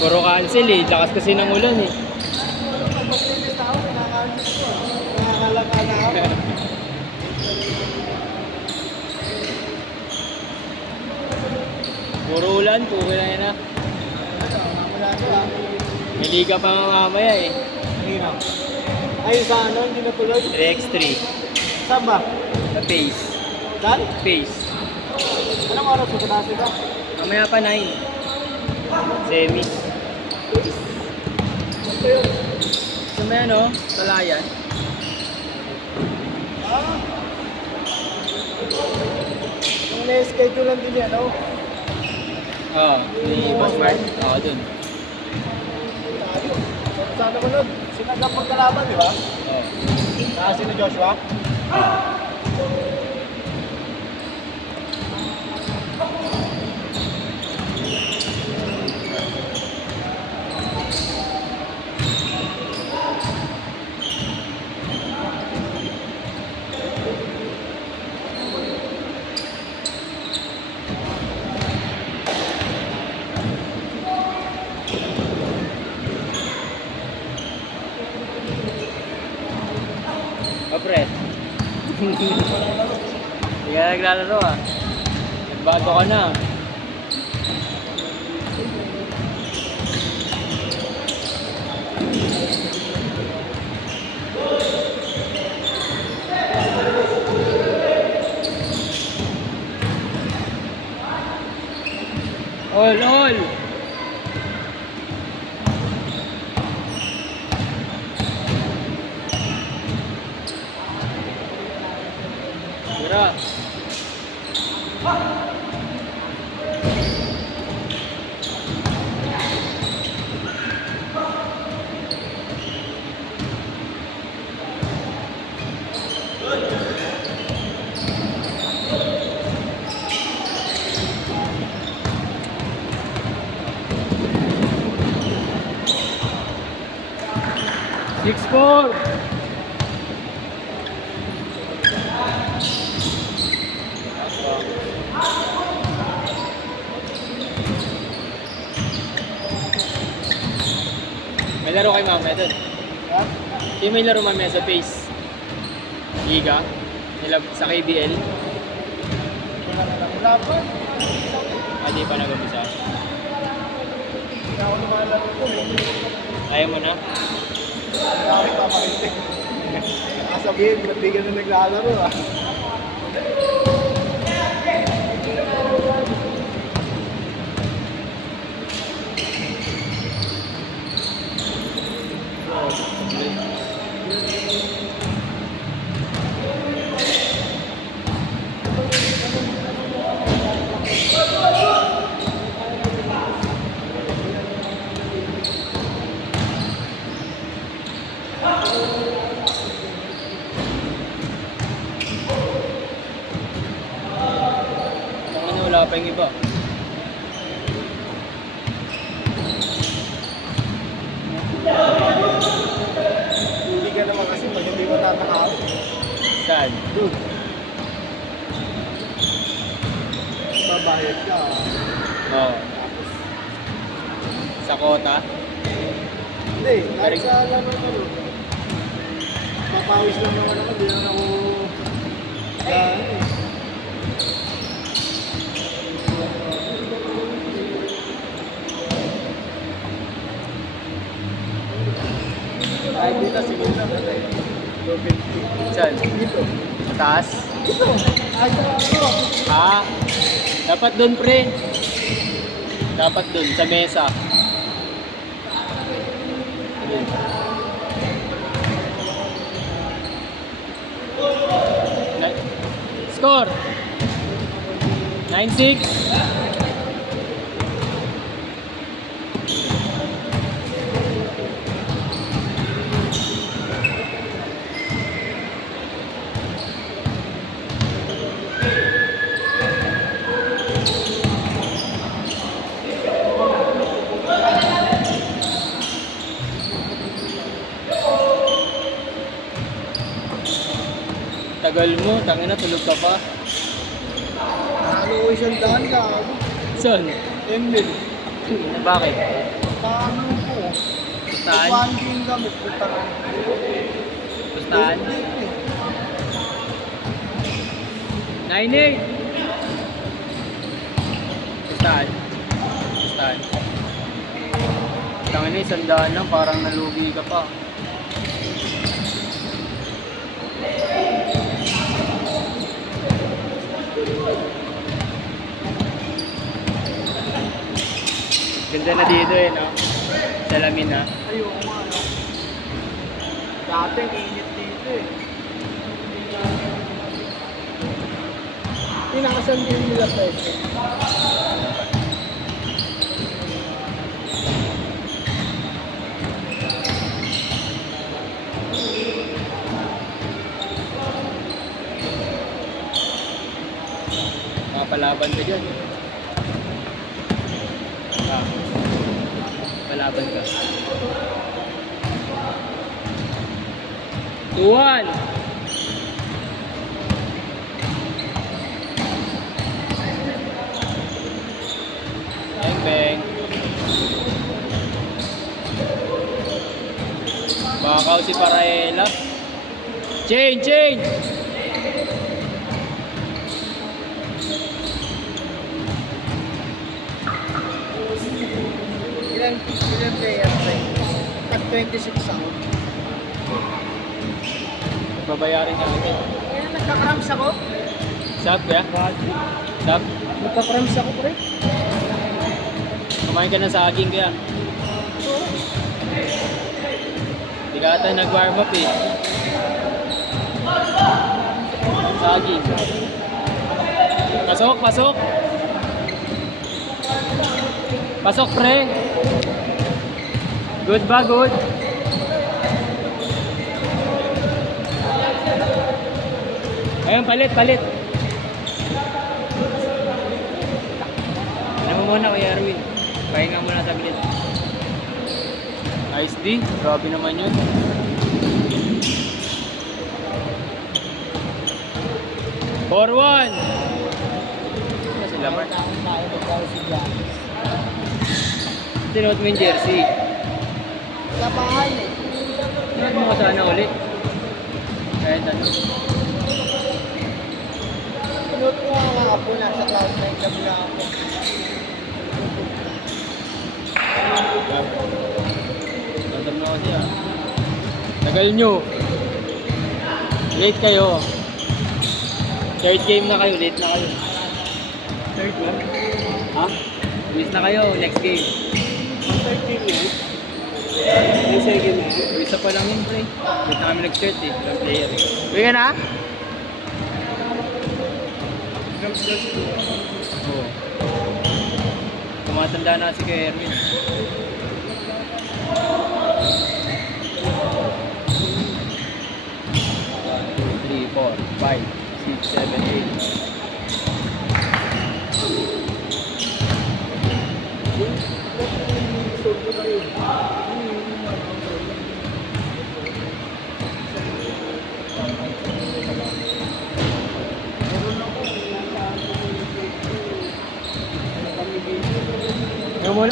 Puro cancel eh. Lakas kasi ng ulan eh. Puro ulan, puwi na yan ah. May liga pa mamaya eh. Ayun sa ano, hindi natuloy. 3x3. Saan ba? Sa pace. Saan? Pace. Anong oras mo klase ka? Mamaya pa 9. Semis. Sa may ano, Talayan. Ah. Yung na-schedule lang din yan, no? Oo, ni Boss Mark. Oo, dun. Saan naman nun? Sinagap magkalaban, di ba? Oo. Sino Joshua? O pre. Hindi ka naglalaro ah. Nagbago ka na. All! Tira. Six, four. May laro kay mamaya doon. Ha? Yung may laro mamaya sa Pace. Liga. Nila sa KBL. Wala pa. Hindi pa nag-umpisa. Hindi ako lumalaro ko. Ayaw mo na? Bakit papakitin? Nakasabihin, ba't di ka na naglalaro ah? Wala pa yung iba. Hindi ka naman kasi pag hindi mo tatakaw. Saan? Doon. Babayad ka. Oo. Sa kota? Hindi, kahit sa laro na doon. Papawis lang naman ako, di naman ako... Kahit dito, siguro na natin. 250. Saan? Dito. Sa taas? Dito. Ay, sa ano? Ah, dapat doon pre. Dapat doon, sa mesa. Ayun. Score! 9-6. Tagal mo, tangina tulog ka pa. Ano isang daan ka ako. Saan? Emil. Bakit? Paano po? Pustahan? Paano yung gamit? Pustahan. Pustahan? 9-8! Pustahan? Pustahan? Tangin na, 100 lang, parang nalugi ka pa. Ganda na dito eh, no? Salamin ha. Ayoko nga, no? Dati, init dito eh. Pinakasan din nila pwede. Palaban ka dyan. Ah. Palaban ka. 2-1! Bang bang. Bakaw si Paraela. Change! Ilan players tayo? Tag 26 ako. Babayarin natin. Kaya nagkakrams ako? Sab ya? Sab? Nagkakrams ako, pre. Kumain ka ng saging kaya? Hindi ka ata nag-warm up eh. Saging. Pasok! Pasok pre! Good ba? Good? Ayun, palit! Ano mo muna Kuya Erwin? Pahinga muna sa bilit. Ice D, grabe naman yun. Forward! Ano sila Mark? Tayo magkaw si Giannis. Sinuot mo yung jersey. Labahan eh. Sinuot mo ka sana ulit. Kahit ano. Pinot ko nga nga po, nasa cloud 9 kami na ako. Nantam na kasi ah. Tagal nyo. Late kayo. Third game na kayo, late na kayo. Third one? Ha? Miss na kayo, next game. Third game yun? Yung second na yun? Isa pa lang yun, pre. Late na kami nag-start eh. Ilang player eh. Uwi ka na? Oo. Tumatanda na si Kuya Erwin. 3, 4, 5, 6, 7, 8.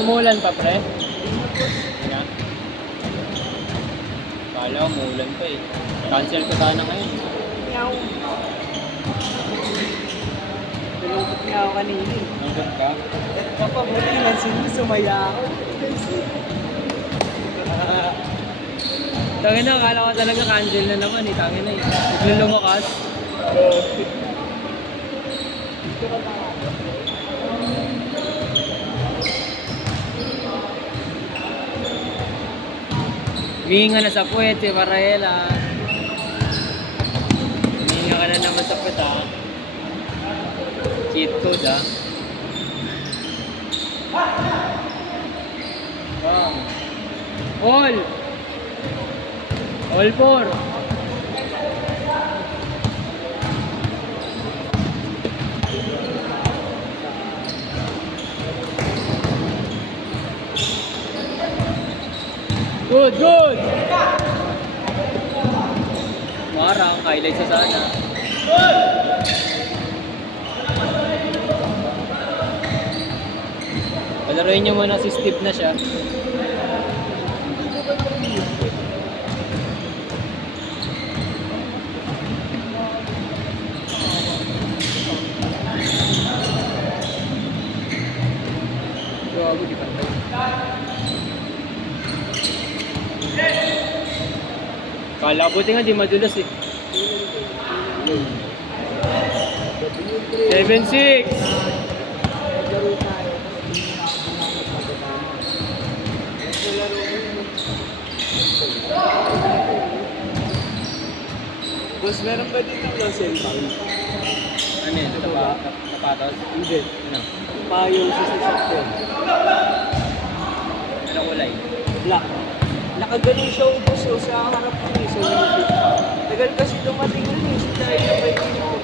Umulan pa, pre? Yan. Kala ko umulan pa eh. Cancel ko sana ngayon. Meow. Nalungkot niya ako kanina eh. Nanggot ka? Kapabuti lang sino sumaya ako. Tangin na, akala ko talaga cancel na naman eh. Tangin na eh. Biglang lumakas. Huminga na sa puwet si Paraela. Huminga ka na naman sa puwet ha. Cheat code ha. All! All 4! Good, good! Marang, highlight sa sana. Palaruin nyo muna si Steve na siya. Gago, di pantay. Kala ko buti nga di madulas eh. 7-6. Naglaro tayo. Boss, meron ba dito ng cellphone? Ano yun? Tapatos? Hindi. Ano? Payo sa sasakyan. Ano kulay? Black. Nakagaling siya ubos o sa harap ko eh, sa window. Tagal kasi dumating rin eh, sa dahil na may kinuha.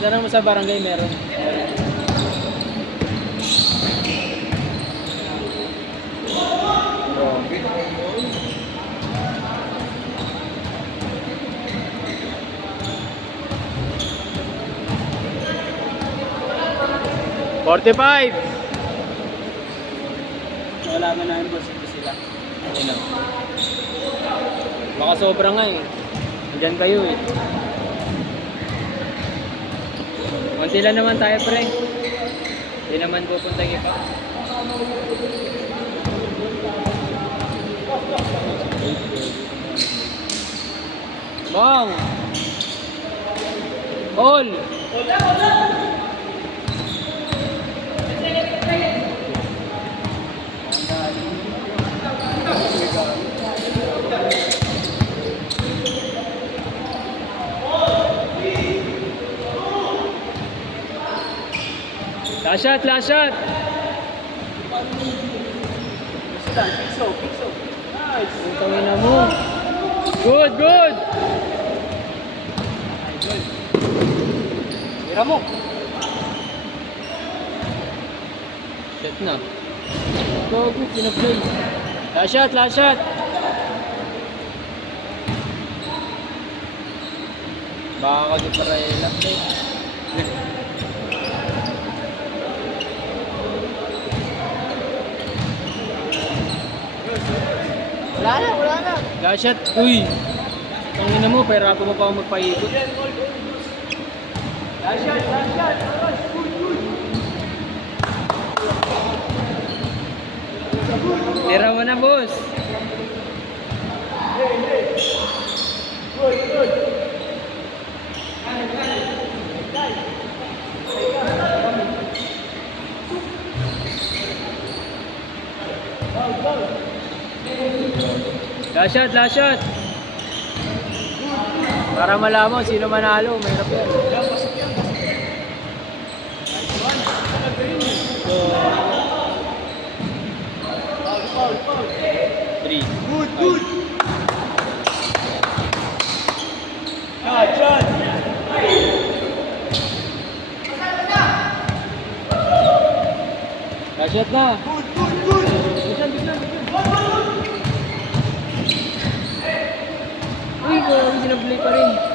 Tanong mo sa barangay meron. 45. Wala nga namin boss, ito sila. Ano? Baka sobra nga eh. Diyan kayo eh. Konti lang naman tayo pre. Hindi naman pupunta iba. Bang! All! Last shot, last shot! Piso. Nice. Ang tangina mo. Good, good! Tira mo. Shot na. Go, good, pinaplay. Last shot, last shot! Baka ka di para ilap eh. Wala na. Last shot, uy! Tangina mo, pahirapan mo pa ako magpaikot. Last shot. Tira mo na, boss! Good. Last shot, last shot! Para malaman sino manalo, mahirap yan. Foul. 3. Good. Shot. Last shot na! Good. Uy, sinablay pa rin.